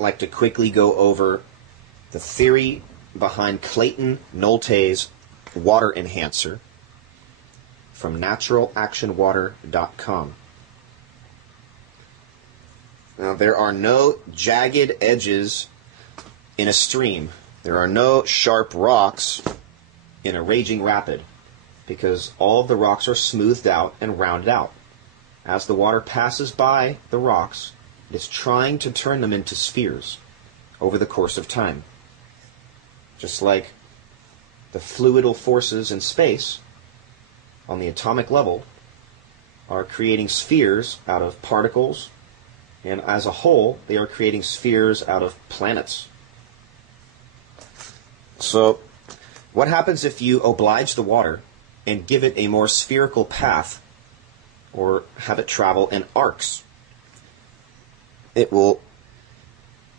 like to quickly go over the theory behind Clayton Nolte's water enhancer from naturalactionwater.com. Now, there are no jagged edges in a stream. There are no sharp rocks in a raging rapid, because all of the rocks are smoothed out and rounded out. As the water passes by the rocks, it is trying to turn them into spheres over the course of time. Just like the fluidal forces in space on the atomic level are creating spheres out of particles, and as a whole, they are creating spheres out of planets. So, what happens if you oblige the water and give it a more spherical path, or have it travel in arcs? It will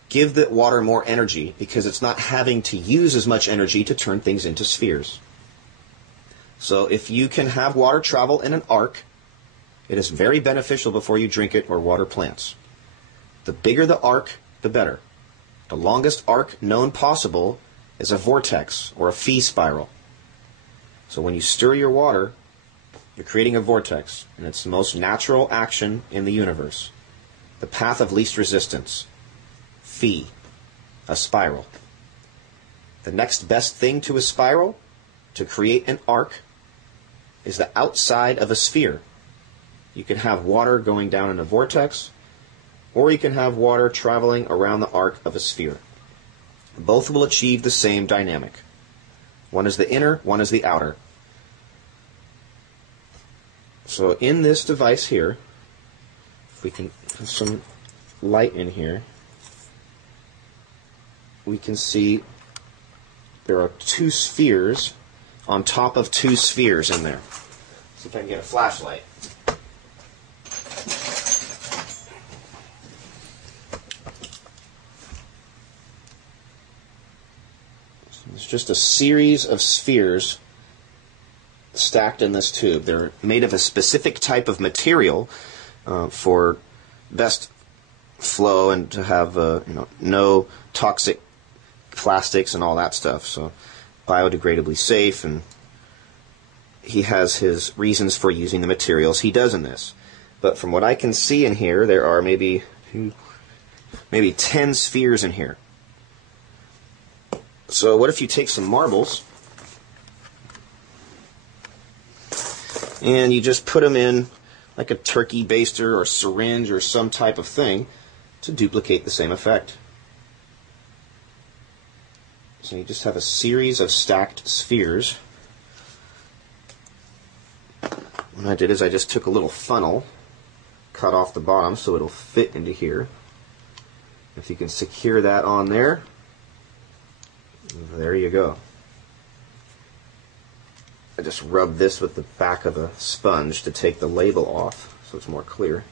give the water more energy because it's not having to use as much energy to turn things into spheres. So if you can have water travel in an arc, it is very beneficial before you drink it or water plants. The bigger the arc, the better. The longest arc known possible is a vortex or a phi spiral. So when you stir your water, you're creating a vortex, and it's the most natural action in the universe. The path of least resistance. Phi, a spiral. The next best thing to a spiral, to create an arc, is the outside of a sphere. You can have water going down in a vortex, or you can have water traveling around the arc of a sphere. Both will achieve the same dynamic. One is the inner, one is the outer. So in this device here, if we can have some light in here, we can see there are two spheres on top of two spheres in there. See if I can get a flashlight. It's just a series of spheres stacked in this tube. They're made of a specific type of material for best flow and to have no toxic plastics and all that stuff. So biodegradably safe, and he has his reasons for using the materials he does in this. But from what I can see in here, there are maybe 10 spheres in here. So what if you take some marbles and you just put them in like a turkey baster or syringe or some type of thing to duplicate the same effect. So you just have a series of stacked spheres. What I did is I just took a little funnel, cut off the bottom so it'll fit into here. If you can secure that on there, there you go. I just rub this with the back of a sponge to take the label off so it's more clear.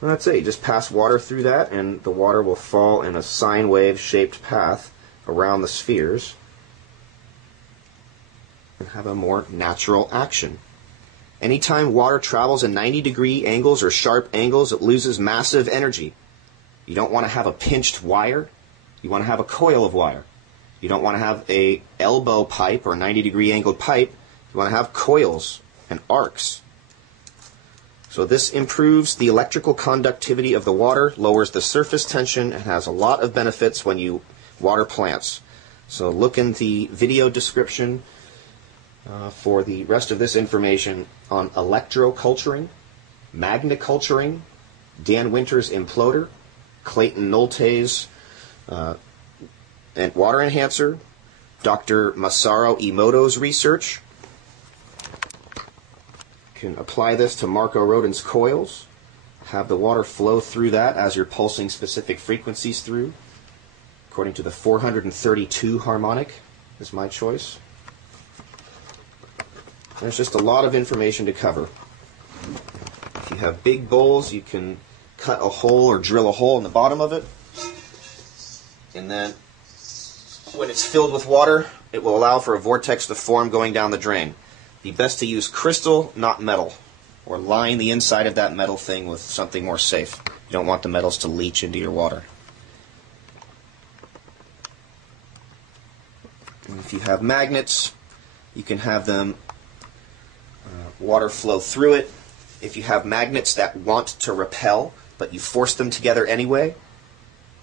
And that's it. You just pass water through that and the water will fall in a sine wave shaped path around the spheres and have a more natural action. Anytime water travels in 90-degree angles or sharp angles, it loses massive energy. You don't want to have a pinched wire. You want to have a coil of wire. You don't want to have a elbow pipe or 90-degree angled pipe. You want to have coils and arcs. So this improves the electrical conductivity of the water, lowers the surface tension, and has a lot of benefits when you water plants. So look in the video description for the rest of this information on electroculturing, magniculturing, Dan Winter's imploder, Clayton Nolte's and water enhancer, Dr. Masaru Emoto's research. You can apply this to Marco Rodin's coils, have the water flow through that as you're pulsing specific frequencies through, according to the 432 harmonic is my choice. There's just a lot of information to cover. If you have big bowls, you can cut a hole or drill a hole in the bottom of it, and then when it's filled with water, it will allow for a vortex to form going down the drain. Be best to use crystal, not metal, or line the inside of that metal thing with something more safe. You don't want the metals to leach into your water. If you have magnets, you can have them water flow through it. If you have magnets that want to repel, but you force them together anyway,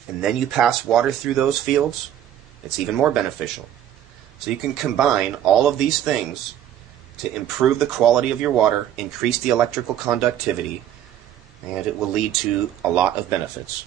and then you pass water through those fields, it's even more beneficial. So you can combine all of these things to improve the quality of your water, increase the electrical conductivity, and it will lead to a lot of benefits.